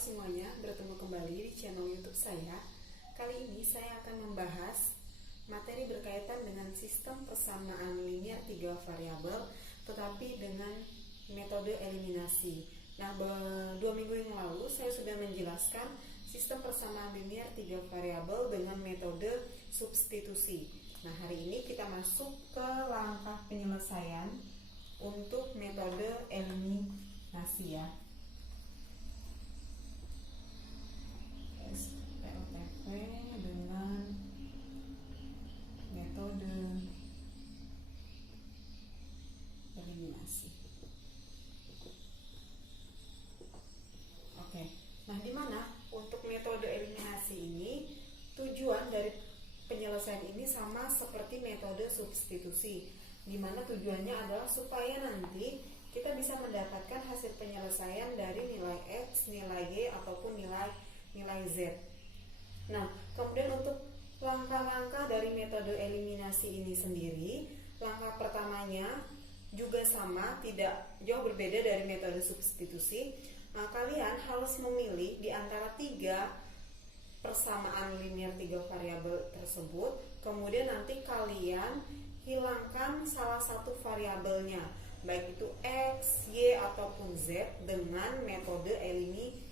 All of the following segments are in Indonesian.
semuanya, bertemu kembali di channel YouTube saya. Kali ini saya akan membahas materi berkaitan dengan sistem persamaan linear 3 variabel, tetapi dengan metode eliminasi. Nah, 2 minggu yang lalu saya sudah menjelaskan sistem persamaan linear 3 variabel dengan metode substitusi. Nah, hari ini kita masuk ke langkah penyelesaian untuk metode eliminasi ya. SPLTP dengan metode eliminasi. Oke, nah di mana untuk metode eliminasi ini tujuan dari penyelesaian ini sama seperti metode substitusi, di mana tujuannya adalah supaya nanti kita bisa mendapatkan hasil penyelesaian dari nilai X, nilai Y, ataupun nilai Z. Nah, kemudian untuk langkah-langkah dari metode eliminasi ini sendiri, langkah pertamanya juga sama, tidak jauh berbeda dari metode substitusi. Nah, kalian harus memilih di antara 3 persamaan linear 3 variabel tersebut, kemudian nanti kalian hilangkan salah satu variabelnya, baik itu X, Y, ataupun Z dengan metode eliminasi.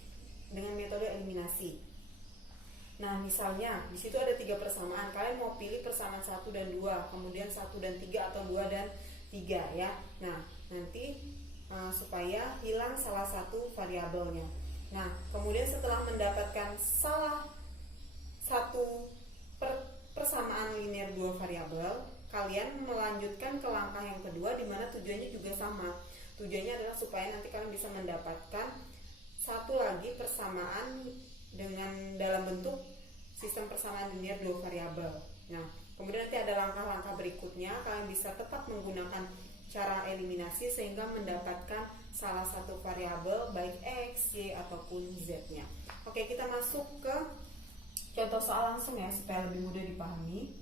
Nah, misalnya di situ ada 3 persamaan, kalian mau pilih persamaan 1 dan 2, kemudian 1 dan 3 atau 2 dan 3 ya. Nah, nanti supaya hilang salah satu variabelnya. Nah, kemudian setelah mendapatkan salah satu persamaan linear 2 variabel, kalian melanjutkan ke langkah yang kedua, di mana tujuannya juga sama. Tujuannya adalah supaya nanti kalian bisa mendapatkan satu lagi persamaan dengan dalam bentuk sistem persamaan linear 2 variabel. Nah, kemudian nanti ada langkah-langkah berikutnya, kalian bisa tetap menggunakan cara eliminasi sehingga mendapatkan salah satu variabel baik X, Y, ataupun Z-nya. Oke, kita masuk ke contoh soal langsung ya supaya lebih mudah dipahami.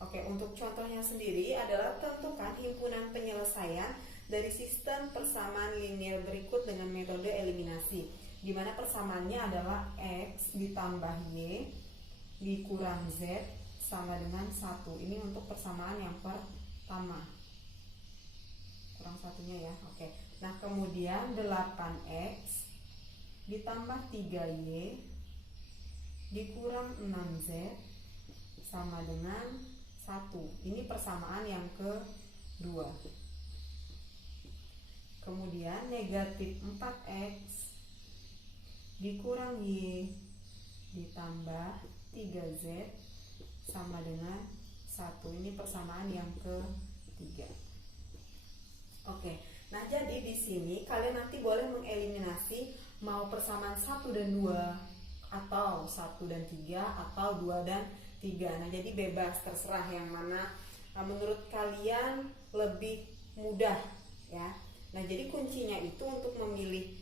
Oke, untuk contohnya sendiri adalah tentukan himpunan penyelesaian dari sistem persamaan linear berikut dengan metode eliminasi, di mana persamaannya adalah X ditambah Y dikurang Z sama dengan 1. Ini untuk persamaan yang pertama. Kurang satunya ya. Oke. Nah, kemudian 8X ditambah 3Y dikurang 6Z sama dengan 1. Ini persamaan yang kedua. Kemudian negatif 4X dikurang Y ditambah 3Z sama dengan 1. Ini persamaan yang ketiga. Oke, nah jadi di sini kalian nanti boleh mengeliminasi mau persamaan 1 dan 2 atau 1 dan 3 atau 2 dan 3. Nah, jadi bebas, terserah yang mana menurut kalian lebih mudah ya. Nah, jadi kuncinya itu untuk memilih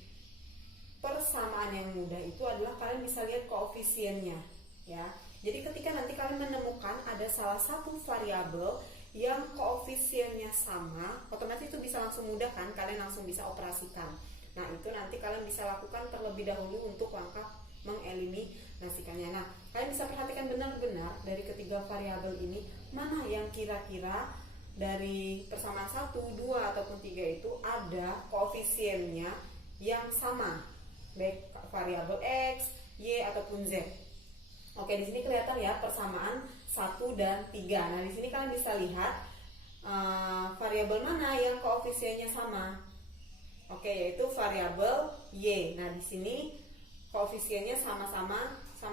persamaan yang mudah itu adalah kalian bisa lihat koefisiennya ya. Jadi ketika nanti kalian menemukan ada salah satu variabel yang koefisiennya sama, otomatis itu bisa langsung mudah kan, kalian langsung bisa operasikan. Nah, itu nanti kalian bisa lakukan terlebih dahulu untuk langkah mengeliminasikannya. Nah, kalian bisa perhatikan benar-benar dari ketiga variabel ini mana yang kira-kira dari persamaan 1, 2, ataupun 3 itu ada koefisiennya yang sama, baik variabel X, Y, ataupun Z. Oke, di sini kelihatan ya persamaan 1 dan 3. Nah, di sini kalian bisa lihat variabel mana yang koefisiennya sama. Oke, yaitu variabel Y. Nah, di sini koefisiennya sama-sama 1.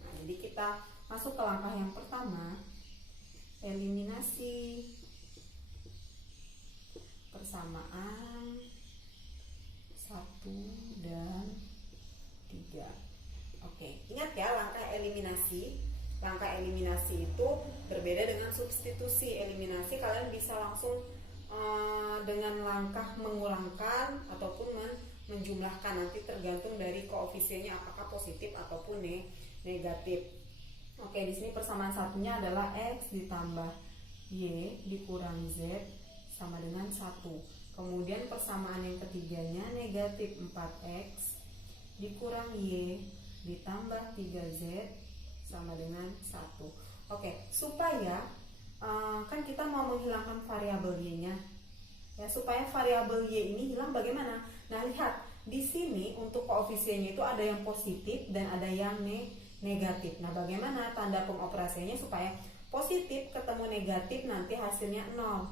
Nah, jadi kita masuk ke langkah yang pertama, eliminasi persamaan 1 dan 3. Oke, ingat ya langkah eliminasi. Langkah eliminasi itu berbeda dengan substitusi. Eliminasi kalian bisa langsung dengan langkah mengulangkan ataupun menjumlahkan, nanti tergantung dari koefisiennya apakah positif ataupun negatif. Oke, di sini persamaan satunya adalah X ditambah Y dikurang Z sama dengan 1. Kemudian persamaan yang ketiganya negatif 4x dikurang Y ditambah 3Z sama dengan 1. Oke, supaya kan kita mau menghilangkan variabel Y-nya. Ya, supaya variabel Y ini hilang bagaimana? Nah, lihat di sini untuk koefisiennya itu ada yang positif dan ada yang negatif. Nah, bagaimana tanda pengoperasiannya supaya positif ketemu negatif nanti hasilnya 0.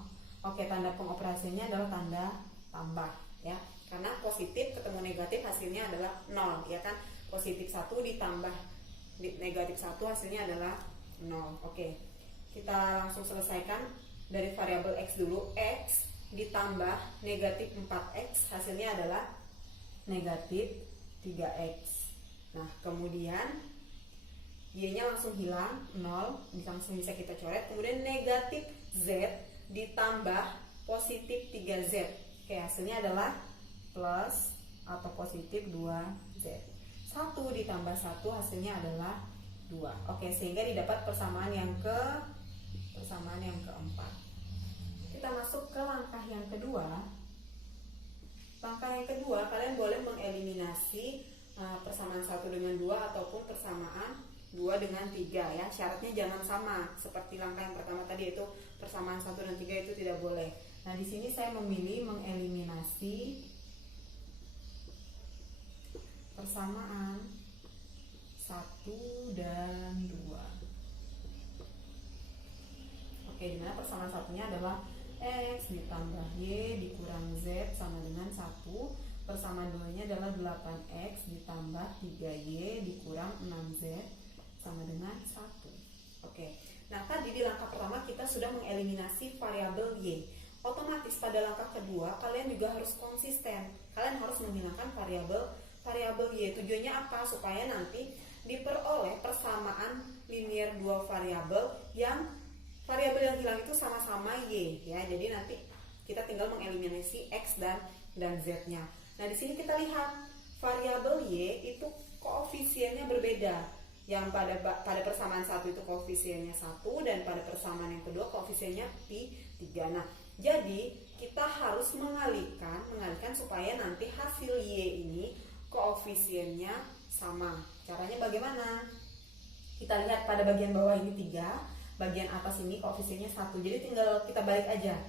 Oke, tanda pengoperasiannya adalah tanda tambah ya. Karena positif ketemu negatif hasilnya adalah 0 ya kan. Positif 1 ditambah negatif 1 hasilnya adalah 0. Oke. Kita langsung selesaikan dari variabel X dulu. X ditambah negatif 4X hasilnya adalah negatif 3X. Nah, kemudian Y-nya langsung hilang, 0, langsung bisa kita coret. Kemudian negatif Z ditambah positif 3Z. Oke, hasilnya adalah plus atau positif 2Z. 1 ditambah 1 hasilnya adalah 2. Oke, sehingga didapat persamaan yang keempat. Kita masuk ke langkah yang kedua. Langkah yang kedua, kalian boleh mengeliminasi persamaan 1 dengan 2 ataupun persamaan 2 dengan 3 ya. Syaratnya jangan sama seperti langkah yang pertama tadi, itu persamaan 1 dan 3 itu tidak boleh. Nah, di sini saya memilih mengeliminasi persamaan 1 dan 2. Oke, dimana persamaan satunya adalah X ditambah Y dikurang Z sama dengan 1. Persamaan 2-nya adalah 8X ditambah 3Y dikurang 6Z sama dengan 1. Oke. Nah, tadi di langkah pertama kita sudah mengeliminasi variabel Y. Otomatis pada langkah kedua kalian juga harus konsisten. Kalian harus menghilangkan variabel Y. Tujuannya apa? Supaya nanti diperoleh persamaan linear dua variabel yang variabel yang hilang itu sama-sama Y ya. Jadi nanti kita tinggal mengeliminasi X dan Z-nya. Nah, di sini kita lihat variabel Y itu koefisiennya berbeda. Yang pada persamaan 1 itu koefisiennya 1 dan pada persamaan yang kedua koefisiennya 3. Nah, jadi kita harus mengalihkan supaya nanti hasil Y ini koefisiennya sama. Caranya bagaimana? Kita lihat pada bagian bawah ini 3, bagian atas ini koefisiennya 1. Jadi tinggal kita balik aja.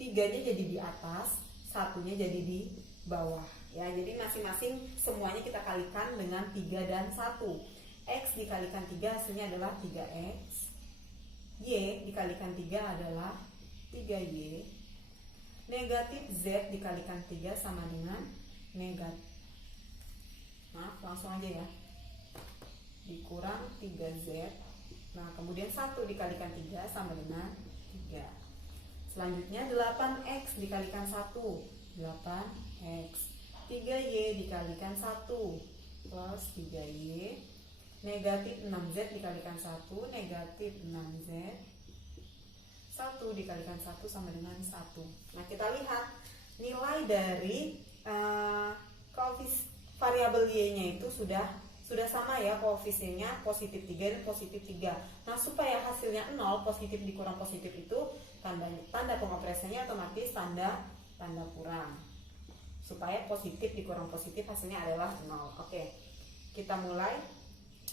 3-nya jadi di atas, 1-nya jadi di bawah. Ya, jadi masing-masing semuanya kita kalikan dengan 3 dan 1. X dikalikan 3 hasilnya adalah 3X. Y dikalikan 3 adalah 3Y. Negatif Z dikalikan 3 sama dengan negatif. Maaf, langsung aja ya. Dikurang 3Z. Nah, kemudian 1 dikalikan 3 sama dengan 3. Selanjutnya 8X dikalikan 1, 8X. 3Y dikalikan 1 plus 3Y. Negatif 6Z dikalikan 1, negatif 6Z. 1 dikalikan 1 sama dengan 1. Nah, kita lihat nilai dari variabel Y-nya itu sudah sama ya, koefisiennya positif 3 dan positif 3. Nah, supaya hasilnya 0, positif dikurang positif itu tanda pengoperasiannya otomatis tanda kurang. Supaya positif dikurang positif hasilnya adalah 0. Oke, kita mulai.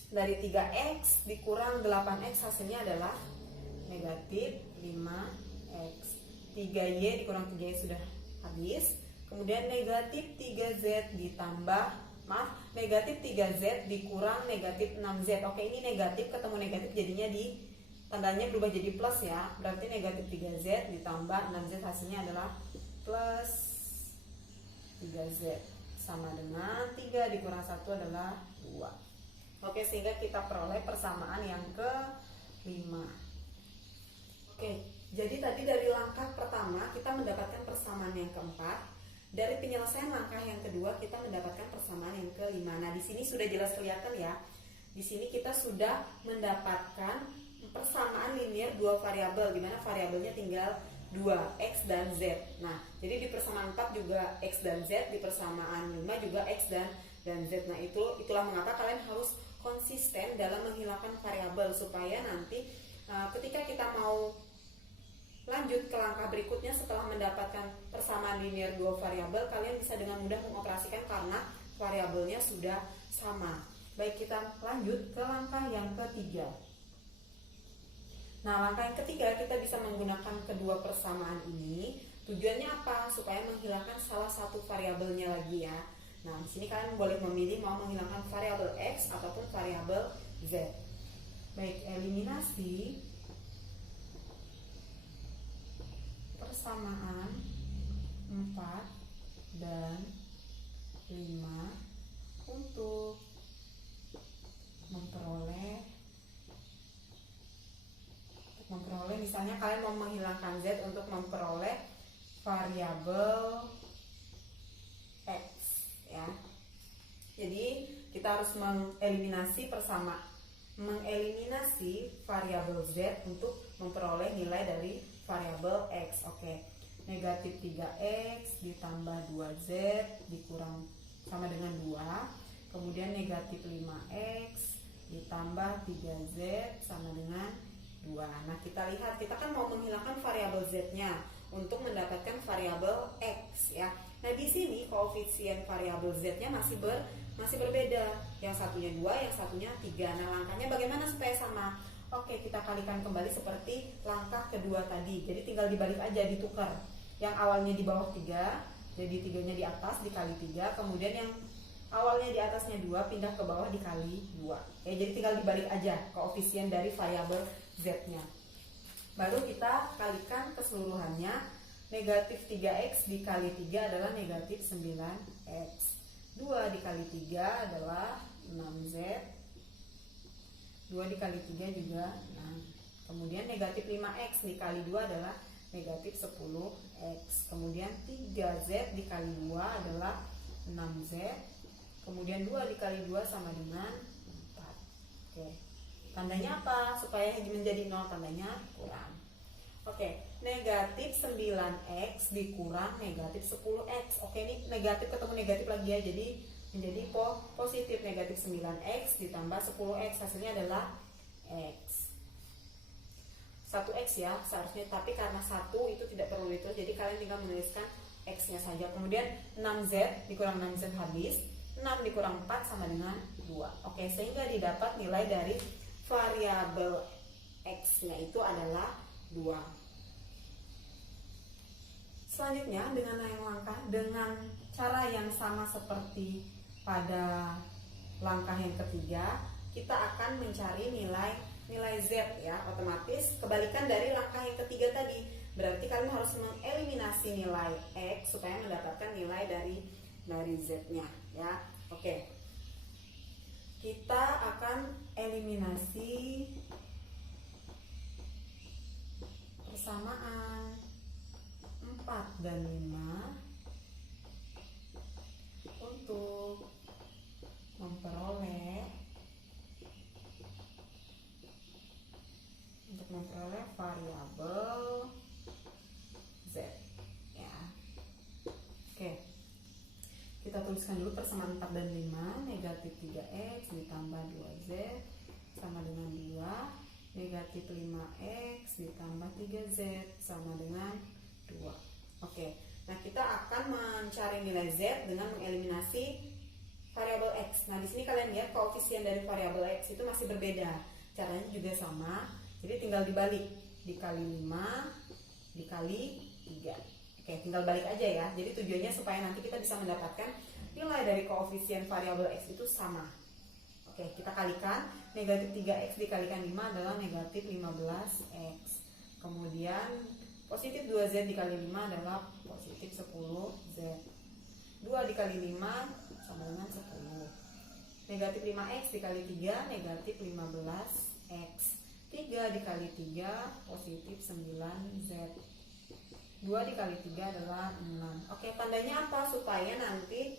Dari 3X dikurang 8X hasilnya adalah negatif 5X. 3Y dikurang 3Y sudah habis. Kemudian negatif 3Z ditambah, negatif 3Z dikurang negatif 6Z. Oke, ini negatif ketemu negatif jadinya tandanya berubah jadi plus ya. Berarti negatif 3Z ditambah 6Z hasilnya adalah plus 3Z sama dengan 3 dikurang 1 adalah 2. Oke, sehingga kita peroleh persamaan yang ke-5. Oke, jadi tadi dari langkah pertama kita mendapatkan persamaan yang keempat. Dari penyelesaian langkah yang kedua kita mendapatkan persamaan yang ke-5. Nah, di sini sudah jelas kelihatan ya. Di sini kita sudah mendapatkan persamaan linear dua variabel, di mana variabelnya tinggal 2, X dan Z. Nah, jadi di persamaan 4 juga X dan Z, di persamaan 5 juga X dan Z. Nah, itulah mengapa kalian harus konsisten dalam menghilangkan variabel supaya nanti ketika kita mau lanjut ke langkah berikutnya. Setelah mendapatkan persamaan linear dua variabel, kalian bisa dengan mudah mengoperasikan karena variabelnya sudah sama. Baik, kita lanjut ke langkah yang ketiga. Nah, langkah yang ketiga kita bisa menggunakan kedua persamaan ini. Tujuannya apa? Supaya menghilangkan salah satu variabelnya lagi ya. Nah, di sini kalian boleh memilih mau menghilangkan variabel X ataupun variabel Z. Baik, eliminasi persamaan 4 dan 5 untuk memperoleh misalnya kalian mau menghilangkan Z untuk memperoleh variabel X ya. Jadi kita harus mengeliminasi variabel Z untuk memperoleh nilai dari variabel X. Oke. Negatif 3X ditambah 2Z dikurang sama dengan 2. Kemudian negatif 5X ditambah 3Z sama dengan 2. Nah, kita lihat, kita kan mau menghilangkan variabel Z-nya untuk mendapatkan variabel X ya. Nah, di sini koefisien variabel Z-nya masih berbeda. Yang satunya 2, yang satunya 3. Nah, langkahnya bagaimana supaya sama? Oke, kita kalikan kembali seperti langkah kedua tadi. Jadi tinggal dibalik aja, ditukar. Yang awalnya di bawah 3, jadi 3-nya di atas dikali 3, kemudian yang awalnya di atasnya 2 pindah ke bawah dikali 2. Ya, jadi tinggal dibalik aja koefisien dari variabel Z-nya. Baru kita kalikan keseluruhannya. Negatif 3X dikali 3 adalah negatif 9X. 2 dikali 3 adalah 6Z. 2 dikali 3 juga 6. Kemudian negatif 5X dikali 2 adalah negatif 10X. Kemudian 3Z dikali 2 adalah 6Z. Kemudian 2 dikali 2 sama dengan 4. Oke. Tandanya apa? Supaya menjadi 0, tandanya kurang. Oke, negatif 9X dikurang negatif 10X. Oke, ini negatif ketemu negatif lagi ya. Jadi menjadi positif. Negatif 9X ditambah 10X. Hasilnya adalah X. 1X ya seharusnya. Tapi karena 1 itu tidak perlu itu. Jadi kalian tinggal menuliskan X-nya saja. Kemudian 6Z dikurang 6Z habis. 6 dikurang 4 sama dengan 2. Oke, sehingga didapat nilai dari variabel X-nya itu adalah 2. Selanjutnya dengan cara yang sama seperti pada langkah yang ketiga, kita akan mencari nilai Z ya. Otomatis kebalikan dari langkah yang ketiga tadi. Berarti kalian harus mengeliminasi nilai X supaya mendapatkan nilai dari Z-nya ya. Oke. Kita akan eliminasi persamaan 4 dan 5 untuk memperoleh variabel Z ya. Oke. Kita tuliskan dulu persamaan 4 dan 5. Negatif 3X ditambah 2Z sama dengan 2. Negatif 5X ditambah 3Z sama dengan 2. Oke, nah kita akan mencari nilai Z dengan mengeliminasi variabel X. Nah, di sini kalian lihat koefisien dari variabel X itu masih berbeda. Caranya juga sama. Jadi tinggal dibalik, dikali 5 dikali 3. Oke, tinggal balik aja ya. Jadi tujuannya supaya nanti kita bisa mendapatkan nilai dari koefisien variabel X itu sama. Oke, kita kalikan. Negatif 3X dikalikan 5 adalah negatif 15X. Kemudian positif 2Z dikali 5 adalah positif 10Z. 2 dikali 5 sama dengan 10. Negatif 5X dikali 3 negatif 15X. 3 dikali 3 positif 9Z. 2 dikali 3 adalah 6. Oke, tandanya apa? Supaya nanti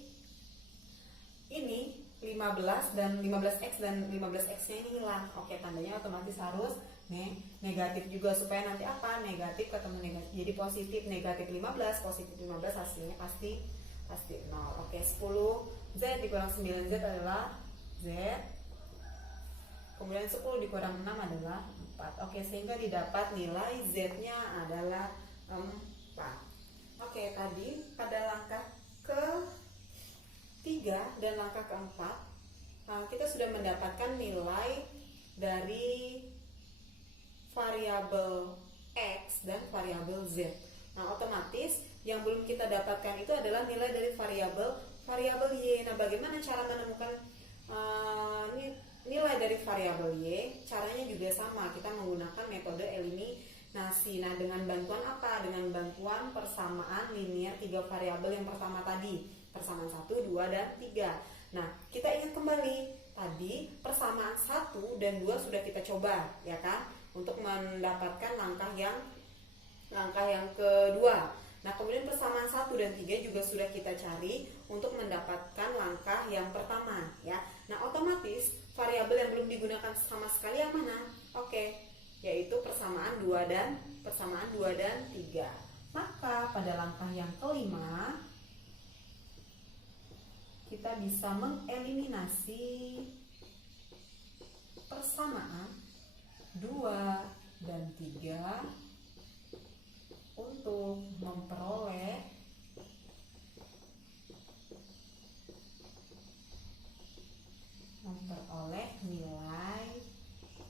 ini 15 dan 15X dan 15X-nya ini hilang. Oke, tandanya otomatis harus negatif juga supaya nanti apa? Negatif ketemu negatif. Jadi positif negatif 15, positif 15 hasilnya pasti 0. Oke, 10Z dikurang 9Z adalah Z. Kemudian 10 dikurang 6 adalah 4. 4. Oke, sehingga didapat nilai Z-nya adalah 4. Oke, tadi pada langkah ke-3 dan langkah ke-4 kita sudah mendapatkan nilai dari variabel X dan variabel Z. Nah, otomatis yang belum kita dapatkan itu adalah nilai dari variabel Y. Nah, bagaimana cara menemukan nilai dari variabel Y? Caranya juga sama, kita menggunakan metode eliminasi. Nah, dengan bantuan apa? Dengan bantuan persamaan linear 3 variabel yang pertama tadi, persamaan 1, 2, dan 3. Nah, kita ingat kembali tadi persamaan 1 dan 2 sudah kita coba, ya kan? Untuk mendapatkan langkah yang kedua. Nah, kemudian persamaan 1 dan 3 juga sudah kita cari untuk mendapatkan langkah yang pertama, ya. Nah, otomatis variabel yang belum digunakan sama sekali yang mana? Oke, yaitu persamaan 2 dan 3. Maka pada langkah yang kelima kita bisa mengeliminasi persamaan 2 dan 3 untuk memperoleh nilai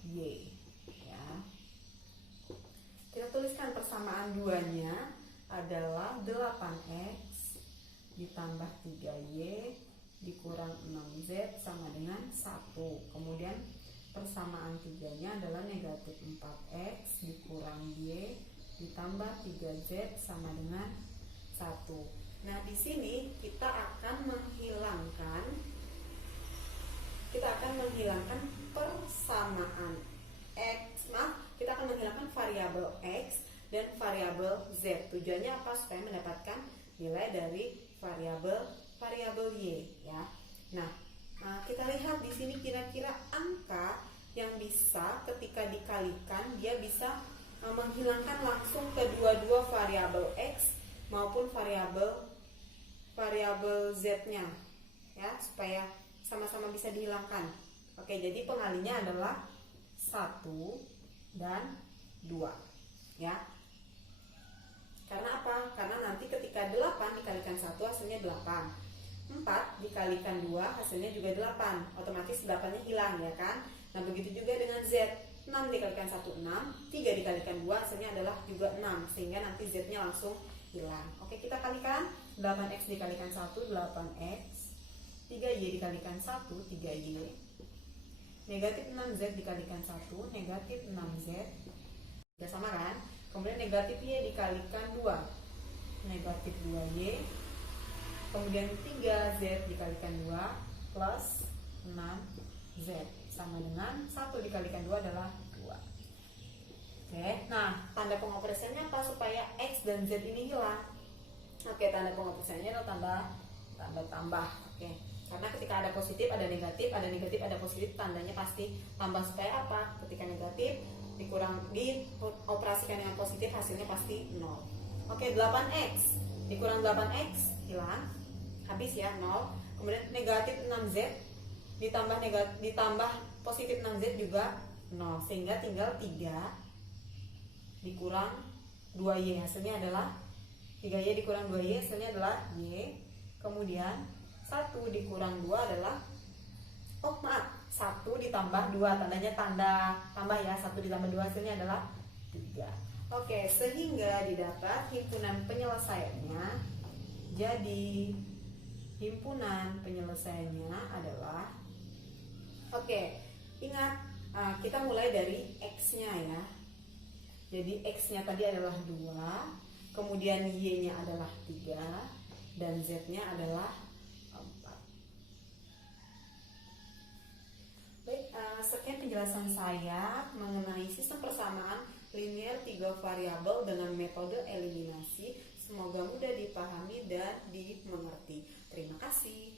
Y, ya. Kita tuliskan persamaan 2-nya adalah 8X ditambah 3Y dikurang 6Z sama dengan 1. Kemudian persamaan 3-nya adalah negatif 4X dikurang Y ditambah 3Z sama dengan 1. Nah, di sini kita akan menghilangkan persamaan X. Kita akan menghilangkan variabel X dan variabel Z. Tujuannya apa? Supaya mendapatkan nilai dari variabel Y, ya. Nah, kita lihat di sini kira-kira angka yang bisa ketika dikalikan dia bisa menghilangkan langsung kedua-dua variabel X maupun variabel Z-nya, ya, supaya sama-sama bisa dihilangkan. Oke, jadi pengalinya adalah 1 dan 2, ya. Karena apa? Karena nanti ketika 8 dikalikan 1 hasilnya 8. 4 dikalikan 2 hasilnya juga 8. Otomatis 8-nya hilang, ya kan? Nah, begitu juga dengan Z. 6 dikalikan 1, 6. 3 dikalikan 2 hasilnya adalah juga 6. Sehingga nanti Z-nya langsung hilang. Oke, kita kalikan. 8X dikalikan 1, 8X. 3Y dikalikan 1, 3Y. Negatif 6Z dikalikan 1, negatif 6Z. Sudah sama kan? Kemudian negatif Y dikalikan 2, negatif 2Y. Kemudian 3Z dikalikan 2 plus 6Z sama dengan 1 dikalikan 2 adalah 2. Oke, nah tanda pengoperasiannya apa supaya X dan Z ini hilang? Oke, tanda pengoperasiannya adalah tambah. Oke, karena ketika ada positif, ada negatif, ada positif, tandanya pasti tambah. Supaya apa? Ketika negatif dioperasikan dengan positif, hasilnya pasti 0. Oke, 8X dikurang 8X hilang, habis ya, 0. Kemudian negatif 6Z ditambah positif 6Z juga 0, sehingga tinggal 3 dikurang 2Y, hasilnya adalah 3Y dikurang 2Y, hasilnya adalah Y. Kemudian 1 dikurang 2 adalah 1 ditambah 2, tandanya tanda tambah ya, 1 ditambah 2 hasilnya adalah 3. Oke, sehingga didapat himpunan penyelesaiannya. Jadi himpunan penyelesaiannya adalah, oke, ingat kita mulai dari X-nya ya. Jadi X-nya tadi adalah 2, kemudian Y-nya adalah 3, dan Z-nya adalah 4. Baik, sekian penjelasan saya mengenai sistem persamaan linear 3 variabel dengan metode eliminasi. Semoga mudah dipahami dan dimengerti. Terima kasih.